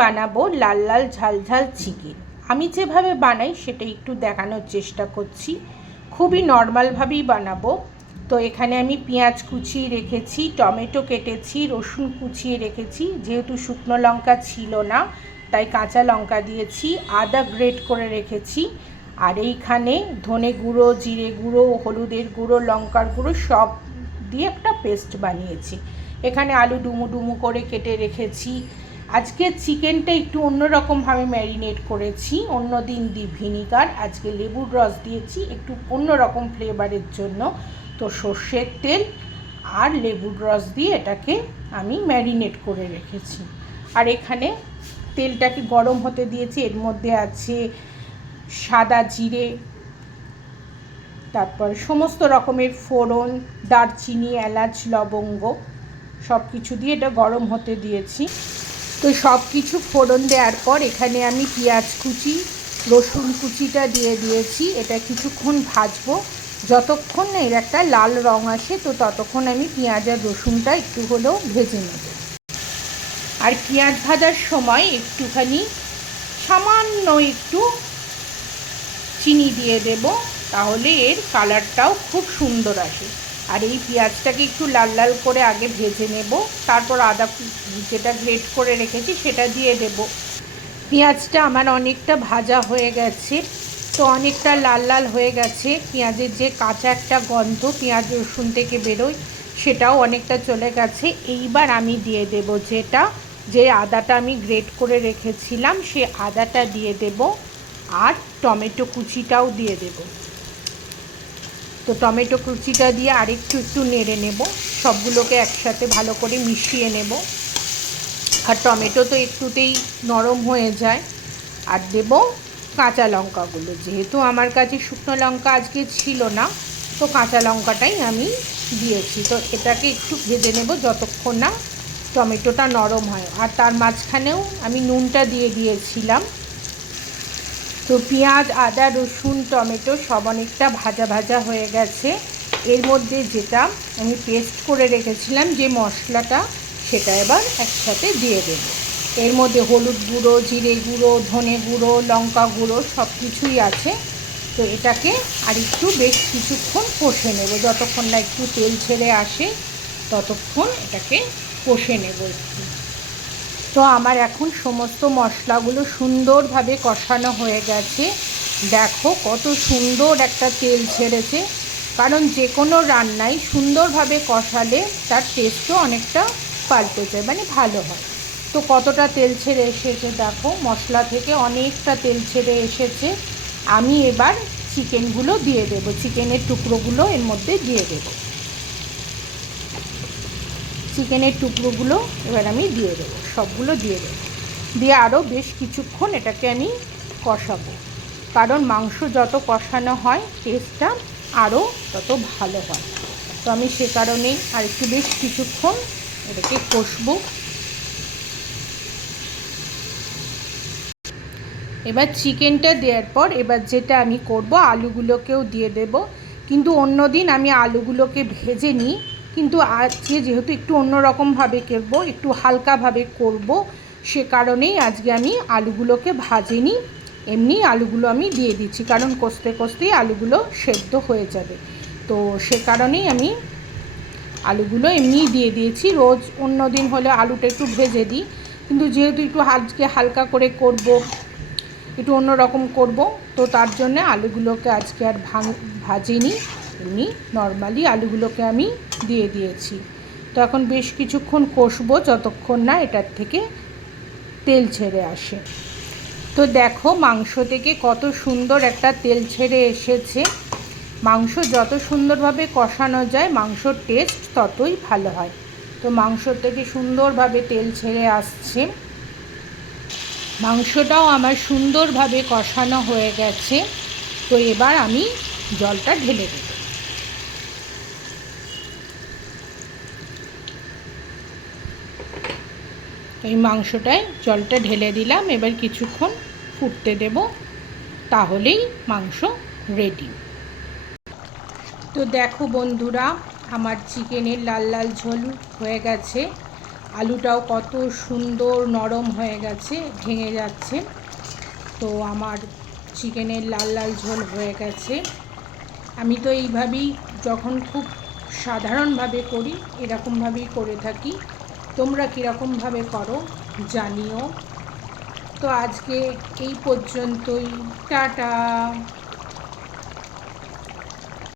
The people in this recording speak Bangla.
বানাবো লাল লাল ঝাল ঝাল চিকেন। আমি যেভাবে বানাই সেটা একটু দেখানোর চেষ্টা করছি। খুবই নর্মালভাবেই বানাবো। তো এখানে আমি পেঁয়াজ কুচিয়ে রেখেছি, টমেটো কেটেছি, রসুন কুচিয়ে রেখেছি। যেহেতু শুকনো লঙ্কা ছিল না তাই কাঁচা লঙ্কা দিয়েছি, আদা গ্রেট করে রেখেছি। আর এইখানে ধনে গুঁড়ো, জিরে গুঁড়ো, হলুদের গুঁড়ো, লঙ্কার গুঁড়ো সব দিয়ে একটা পেস্ট বানিয়েছি। এখানে আলু ডুমু ডুমু করে কেটে রেখেছি। আজকে চিকেনটা একটু অন্যরকমভাবে ম্যারিনেট করেছি। অন্য দিন দিই ভিনিগার, আজকে লেবুর রস দিয়েছি একটু অন্যরকম ফ্লেভারের জন্য। তো সর্ষের তেল আর লেবুর রস দিয়ে এটাকে আমি ম্যারিনেট করে রেখেছি। আর এখানে তেলটাকে গরম হতে দিয়েছি। এর মধ্যে আছে সাদা জিরে, তারপর সমস্ত রকমের ফোড়ন, দারচিনি, এলাচ, লবঙ্গ সব কিছু দিয়ে এটা গরম হতে দিয়েছি। তো সব কিছু ফোড়ন দেওয়ার পর এখানে আমি পেঁয়াজ কুচি, রসুন কুচিটা দিয়ে দিয়েছি। এটা কিছুক্ষণ ভাজবো, যতক্ষণ না এর একটা লাল রং আসে তো ততক্ষণ আমি পেঁয়াজ আর রসুনটা একটু হলেও ভেজে নেব। আর পেঁয়াজ ভাজার সময় একটুখানি সামান্য একটু চিনি দিয়ে দেব, তাহলে এর কালারটাও খুব সুন্দর আসে। আর এই পেঁয়াজটাকে একটু লাল লাল করে আগে ভেজে নেব, তারপর আদা যেটা গ্রেট করে রেখেছি সেটা দিয়ে দেব। পেঁয়াজটা আমার অনেকটা ভাজা হয়ে গেছে, তো অনেকটা লাল লাল হয়ে গেছে। পেঁয়াজের যে কাঁচা একটা গন্ধ পেঁয়াজ রসুন থেকে বেরোয় সেটাও অনেকটা চলে গেছে। এইবার আমি দিয়ে দেব যে আদাটা আমি গ্রেট করে রেখেছিলাম সে আদাটা দিয়ে দেব, আর টমেটো কুচিটাও দিয়ে দেব। তো টমেটো কুচিটা দিয়ে একটু নেড়ে নেব, সবগুলোকে একসাথে ভালো করে মিশিয়ে নেব। আর টমেটো তো একটুতেই নরম হয়ে যায়। আর দেব কাঁচা লঙ্কাগুলো, যেহেতু আমার কাছে শুকনো লঙ্কা আজকে ছিল না তো কাঁচা লঙ্কাটাই আমি দিয়েছি। তো এটাকে একটু ভেজে নেব যতক্ষণ না টমেটোটা নরম হয়। আর তার মাঝখানেও আমি নুনটা দিয়ে দিয়েছিলাম। তো পেঁয়াজ, আদা, রসুন, টমেটো সব অনেকটা ভাজা ভাজা হয়ে গেছে। এর মধ্যে যেটা আমি পেস্ট করে রেখেছিলাম যে মশলাটা সেটা এবার একসাথে দিয়ে দেব। এর মধ্যে হলুদ গুঁড়ো, জিরে গুঁড়ো, ধনে গুঁড়ো, লঙ্কা গুঁড়ো সব কিছুই আছে। তো এটাকে আর একটু বেশ কিছুক্ষণ কষে নেব, যতক্ষণ না একটু তেল ছেড়ে আসে ততক্ষণ এটাকে কষে নেব একটু। তো আমার এখন সমস্ত মশলাগুলো সুন্দরভাবে কষানো হয়ে গেছে। দেখো কত সুন্দর একটা তেল ছেড়েছে। কারণ যে কোনো রান্নায় সুন্দরভাবে কষালে তার টেস্টও অনেকটা পাল্টে যায়, মানে ভালো হয়। তো কতটা তেল ছেড়ে এসেছে দেখো, মশলা থেকে অনেকটা তেল ছেড়ে এসেছে। আমি এবার চিকেনগুলো দিয়ে দেব, চিকেনের টুকরোগুলো এর মধ্যে দিয়ে দেব। চিকেনের টুকরোগুলো এবার আমি দিয়ে দেবো, সবগুলো দিয়ে দেবো। দিয়ে আরও বেশ কিছুক্ষণ এটাকে আমি কষাবো, কারণ মাংস যত কষানো হয় টেস্টটা আরও তত ভালো হয়। তো আমি সে কারণেই আর একটু বেশ কিছুক্ষণ এটাকে কষবো। এবার চিকেনটা দেওয়ার পর এবার যেটা আমি করব, আলুগুলোকেও দিয়ে দেব। কিন্তু অন্য দিন আমি আলুগুলোকে ভেজে নিই, কিন্তু আজকে যেহেতু একটু অন্যরকমভাবে করব, একটু হালকাভাবে করব, সে কারণেই আজকে আমি আলুগুলোকে ভাজিনি, এমনি আলুগুলো আমি দিয়ে দিচ্ছি, কারণ কষতে কষতেই আলুগুলো সেদ্ধ হয়ে যাবে। তো সে কারণেই আমি আলুগুলো এমনিই দিয়ে দিয়েছি। রোজ অন্য দিন হলে আলুটা একটু ভেজে দিই, কিন্তু যেহেতু একটু আজকে হালকা করে করব, একটু অন্যরকম করব, তো তার জন্য আলুগুলোকে আজকে আর ভাজিনি, এমনি নর্মালি আলুগুলোকে আমি দিয়ে দিয়েছি। তো এখন বেশ কিছুক্ষণ কষবো যতক্ষণ না এটার থেকে তেল ছেড়ে আসে। তো দেখো মাংস থেকে কত সুন্দর একটা তেল ছেড়ে এসেছে। মাংস যত সুন্দরভাবে কষানো যায় মাংসর টেস্ট ততই ভালো হয়। তো মাংস থেকে সুন্দরভাবে তেল ছেড়ে আসছে। মাংসটাও আমার সুন্দরভাবে কষানো হয়ে গেছে। তো এবার আমি জলটা ঢেলে দেব। এই মাংসটায় জলটা ঢেলে দিলাম, এবার কিছুক্ষণ ফুটতে দেব, তাহলেই মাংস রেডি। তো দেখো বন্ধুরা, আমার চিকেনের লাল লাল ঝোল হয়ে গেছে। আলুটাও কত সুন্দর নরম হয়ে গেছে, ভেঙে যাচ্ছে। তো আমার চিকেনের লাল লাল ঝোল হয়ে গেছে। আমি তো এইভাবেই যখন খুব সাধারণভাবে করি, এরকমভাবেই করে থাকি। তোমরা কীরকমভাবে করো জানিও। তো আজকে এই পর্যন্তই, টাটা।